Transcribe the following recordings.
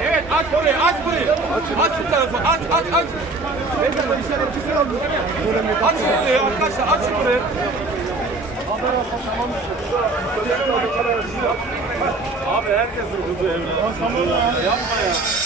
Evet aç burayı aç burayı. Aç bu tarafı aç aç aç. Aç burayı arkadaşlar aç burayı. Abi herkesin kızı evli. Yapma ya.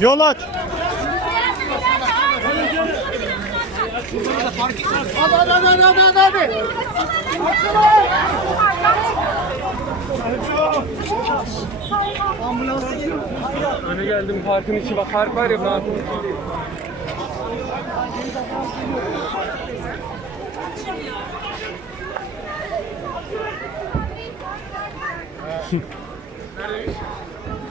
Yol aç. Öne geldim parkın içi bak park var ya parkın içi. Thank you.